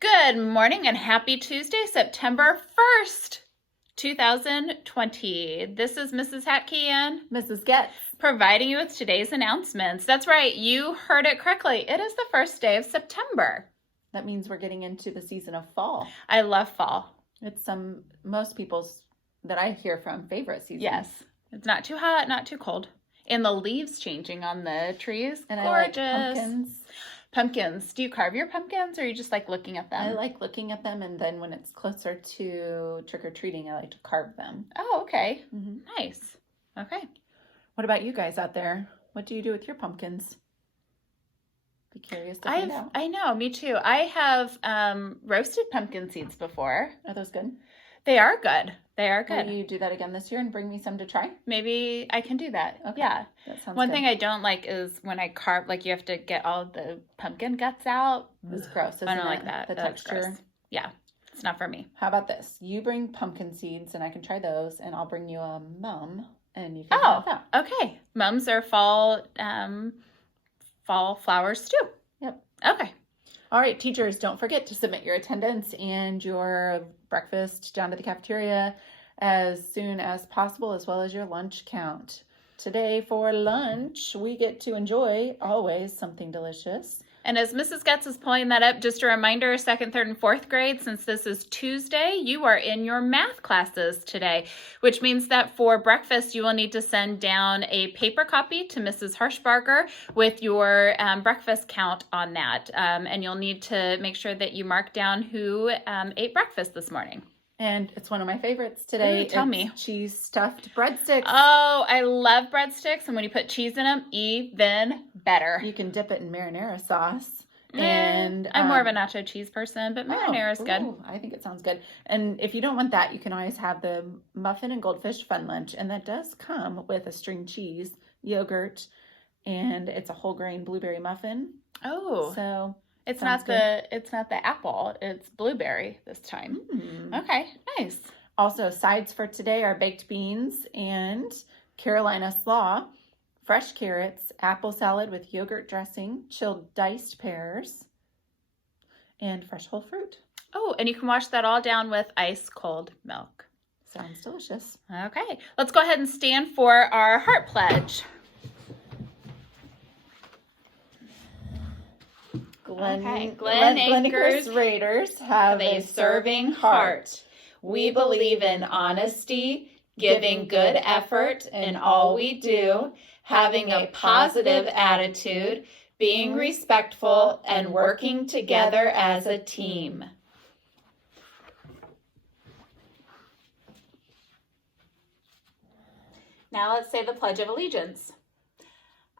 Good morning and happy Tuesday, September 1st, 2020. This is Mrs. Hatke and Mrs. Getz providing you with today's announcements. That's right, you heard it correctly. It is the first day of September. That means we're getting into the season of fall. I love fall. It's most people's, that I hear from, favorite season. Yes, it's not too hot, not too cold. And the leaves changing on the trees. And gorgeous. I like pumpkins. Pumpkins. Do you carve your pumpkins or you just like looking at them? I like looking at them, and then when it's closer to trick-or-treating, I like to carve them. Oh, okay. Mm-hmm. Nice. Okay. What about you guys out there? What do you do with your pumpkins? Be curious to find out. I know, me too. I have roasted pumpkin seeds before. Are those good? They are good. They are good. Will you do that again this year and bring me some to try? Maybe I can do that. Okay. Yeah. That sounds One good. thing I don't like is when I carve, like you have to get all the pumpkin guts out. It's gross, isn't it? I don't like that. The That's texture. gross. Yeah. It's not for me. How about this? You bring pumpkin seeds and I can try those, and I'll bring you a mum and you can Oh, have that. okay. Mums are fall flowers too. Yep. Okay. All right, teachers, don't forget to submit your attendance and your breakfast down to the cafeteria as soon as possible, as well as your lunch count. Today for lunch, we get to enjoy always something delicious. And as Mrs. Getz is pulling that up, just a reminder, 2nd, 3rd, and 4th grade, since this is Tuesday, you are in your math classes today, which means that for breakfast, you will need to send down a paper copy to Mrs. Harshbarger with your breakfast count on that. And you'll need to make sure that you mark down who ate breakfast this morning. And it's one of my favorites today. Ooh, tell me. Cheese stuffed breadsticks. Oh, I love breadsticks. And when you put cheese in them, even better. You can dip it in marinara sauce. And I'm more of a nacho cheese person, but marinara is good. Ooh, I think it sounds good. And if you don't want that, you can always have the muffin and goldfish fun lunch. And that does come with a string cheese, yogurt, and it's a whole grain blueberry muffin. Oh. So It's sounds not the apple. It's blueberry this time. Okay, nice. Also, sides for today are baked beans and Carolina slaw, fresh carrots, apple salad with yogurt dressing, chilled diced pears, and fresh whole fruit. Oh, and you can wash that all down with ice cold milk. Sounds delicious. Okay, let's go ahead and stand for our heart pledge. Glen Acres Raiders have a serving heart. We believe in honesty, giving good effort in all we do, having a positive attitude, being respectful, and working together as a team. Now let's say the Pledge of Allegiance.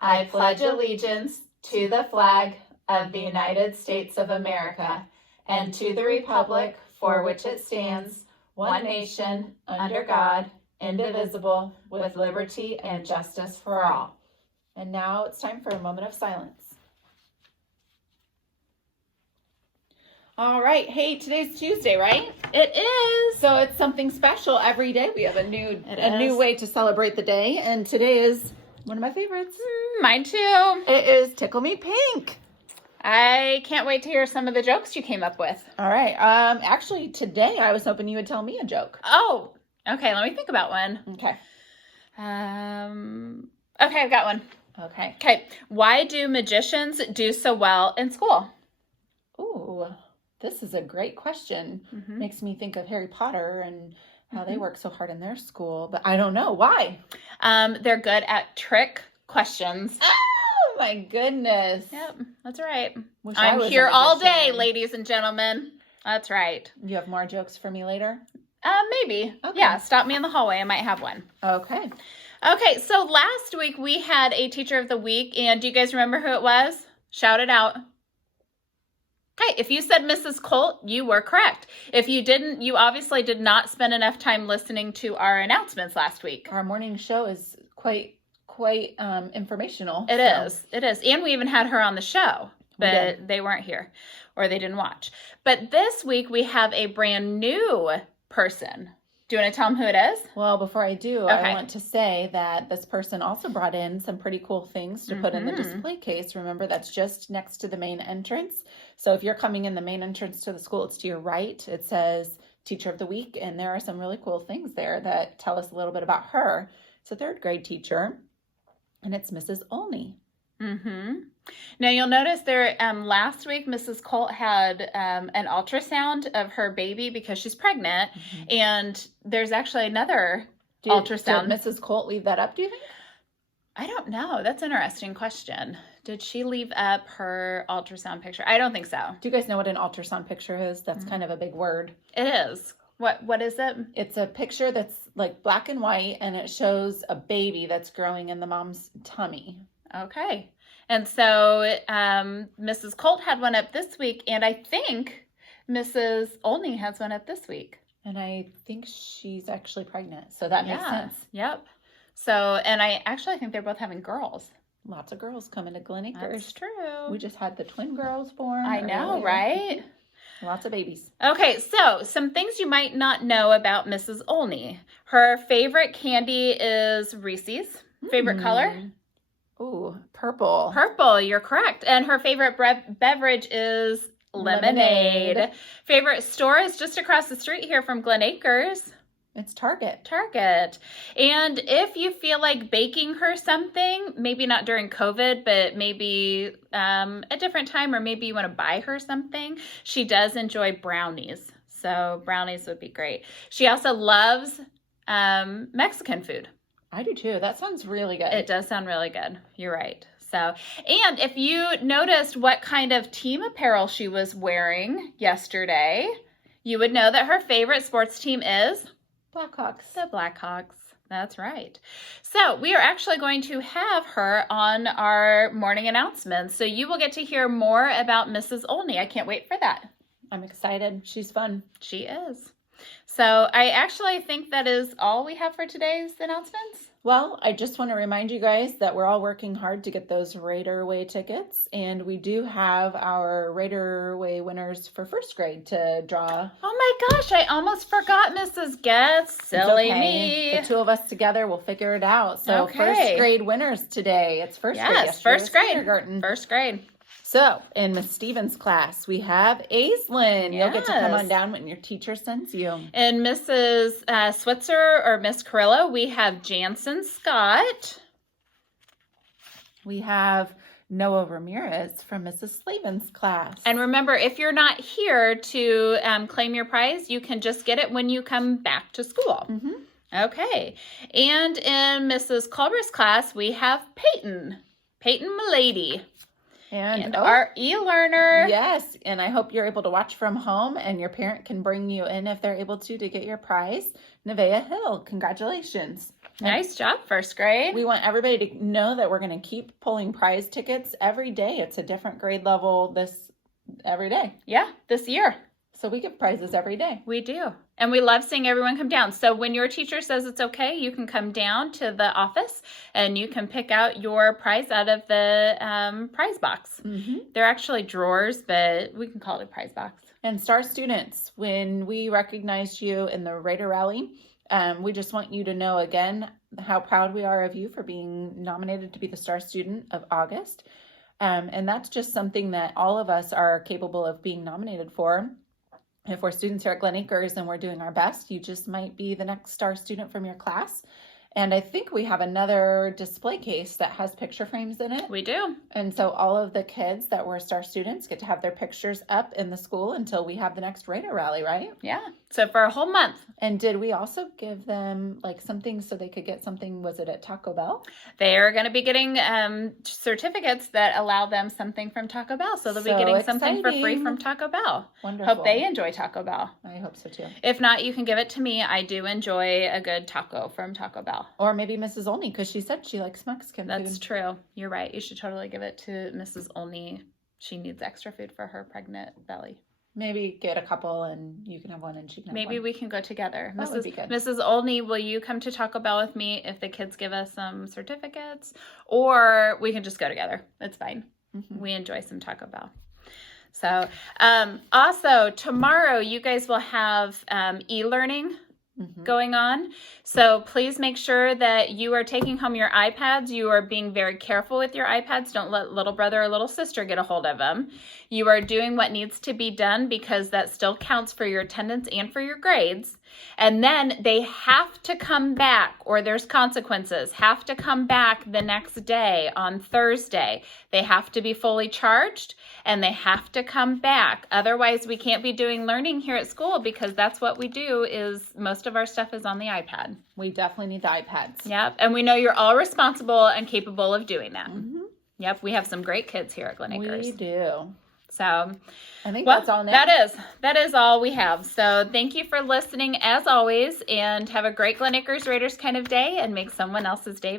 I pledge allegiance to the flag of the United States of America and to the republic for which it stands, one nation, under God, indivisible, with liberty and justice for all. And now it's time for a moment of silence. All right. Hey, today's Tuesday, right? It is. So it's something special every day. We have a new is. way to celebrate the day, and today is one of my favorites. Mine too. It is Tickle Me Pink. I can't wait to hear some of the jokes you came up with. All right. Actually, today I was hoping you would tell me a joke. Oh, okay. Let me think about one. Okay. Okay, I've got one. Okay. Okay. Why do magicians do so well in school? Ooh, this is a great question. Mm-hmm. Makes me think of Harry Potter and how they work so hard in their school, but I don't know why. They're good at trick questions. Oh my goodness. Yep, that's right. Wish I I'm was a here all day, magician. ladies and gentlemen. That's right. You have more jokes for me later? Maybe. Okay. Yeah, stop me in the hallway. I might have one. Okay. Okay, so last week we had a teacher of the week, and do you guys remember who it was? Shout it out. Okay, if you said Mrs. Colt, you were correct. If you didn't, you obviously did not spend enough time listening to our announcements last week. Our morning show is quite informational. It is. And we even had her on the show, We but did. they weren't here or they didn't watch. But this week we have a brand new person Do you want to tell them who it is? Well, before I do, I want to say that this person also brought in some pretty cool things to put in the display case. Remember, that's just next to the main entrance. So if you're coming in the main entrance to the school, it's to your right. It says Teacher of the Week, and there are some really cool things there that tell us a little bit about her. It's a third grade teacher, and it's Mrs. Olney. Now you'll notice there last week Mrs. Colt had an ultrasound of her baby because she's pregnant, and there's actually another ultrasound. Did Mrs. Colt leave that up, do you think? I don't know. That's an interesting question. Did she leave up her ultrasound picture? I don't think so. Do you guys know what an ultrasound picture is? That's kind of a big word. It is. What is it? It's a picture that's like black and white, and it shows a baby that's growing in the mom's tummy. Okay. And so Mrs. Colt had one up this week, and I think Mrs. Olney has one up this week. And I think she's actually pregnant, so that makes sense. Yep. So, and I actually think they're both having girls. Lots of girls coming to Glen Acres. That's true. We just had the twin girls born. I know, right? Lots of babies. Okay, so some things you might not know about Mrs. Olney. Her favorite candy is Reese's. Favorite color? Ooh, purple. Purple, you're correct. And her favorite beverage is lemonade. Favorite store is just across the street here from Glen Acres. It's Target. Target. And if you feel like baking her something, maybe not during COVID, but maybe a different time, or maybe you want to buy her something, she does enjoy brownies. So brownies would be great. She also loves Mexican food. I do too. That sounds really good. It does sound really good. You're right. So, and if you noticed what kind of team apparel she was wearing yesterday, you would know that her favorite sports team is Blackhawks. The Blackhawks. That's right. So we are actually going to have her on our morning announcements. So you will get to hear more about Mrs. Olney. I can't wait for that. I'm excited. She's fun. She is. So I actually think that is all we have for today's announcements. Well, I just want to remind you guys that we're all working hard to get those Raider Way tickets, and we do have our Raider Way winners for first grade to draw. Oh my gosh, I almost forgot Mrs. Getz. Silly me. The two of us together will figure it out. So first grade winners today. It's first grade. Yes, first grade. Kindergarten. First grade. So, in Miss Stevens' class, we have Aislinn. You'll get to come on down when your teacher sends you. And Mrs. Switzer or Miss Carrillo, we have Jansen Scott. We have Noah Ramirez from Mrs. Slavin's class. And remember, if you're not here to claim your prize, you can just get it when you come back to school. Okay. And in Mrs. Culber's class, we have Peyton Milady. And our e-learner. Yes, and I hope you're able to watch from home, and your parent can bring you in if they're able to get your prize. Nevaeh Hill, congratulations. Nice job, first grade. We want everybody to know that we're going to keep pulling prize tickets every day. It's a different grade level every day. Yeah, this year. So we give prizes every day. We do. And we love seeing everyone come down. So when your teacher says it's okay, you can come down to the office and you can pick out your prize out of the prize box. They're actually drawers, but we can call it a prize box. And Star students, when we recognized you in the Raider Rally, we just want you to know again how proud we are of you for being nominated to be the Star Student of August. And that's just something that all of us are capable of being nominated for. If we're students here at Glen Acres and we're doing our best, you just might be the next Star student from your class. And I think we have another display case that has picture frames in it. We do. And so all of the kids that were Star students get to have their pictures up in the school until we have the next Raider Rally, right? Yeah. So for a whole month. And did we also give them like something so they could get something? Was it at Taco Bell? They are going to be getting certificates that allow them something from Taco Bell. So they'll be getting something for free from Taco Bell. Wonderful. Hope they enjoy Taco Bell. I hope so too. If not, you can give it to me. I do enjoy a good taco from Taco Bell. Or maybe Mrs. Olney, because she said she likes Mexican food. That's true. You're right. You should totally give it to Mrs. Olney. She needs extra food for her pregnant belly. Maybe get a couple and you can have one and she can have one. Maybe we can go together. That would be good. Mrs. Olney, will you come to Taco Bell with me if the kids give us some certificates? Or we can just go together. It's fine. We enjoy some Taco Bell. So also tomorrow you guys will have e-learning going on. So please make sure that you are taking home your iPads. You are being very careful with your iPads. Don't let little brother or little sister get a hold of them. You are doing what needs to be done because that still counts for your attendance and for your grades. And then they have to come back, or there's consequences, have to come back the next day on Thursday. They have to be fully charged and they have to come back. Otherwise, we can't be doing learning here at school because that's what we do is most of our stuff is on the iPad. We definitely need the iPads. Yep. And we know you're all responsible and capable of doing that. Yep. We have some great kids here at Glen Acres. We do. So I think that's all now. That is all we have. So thank you for listening as always, and have a great Glen Acres Raiders kind of day and make someone else's day better.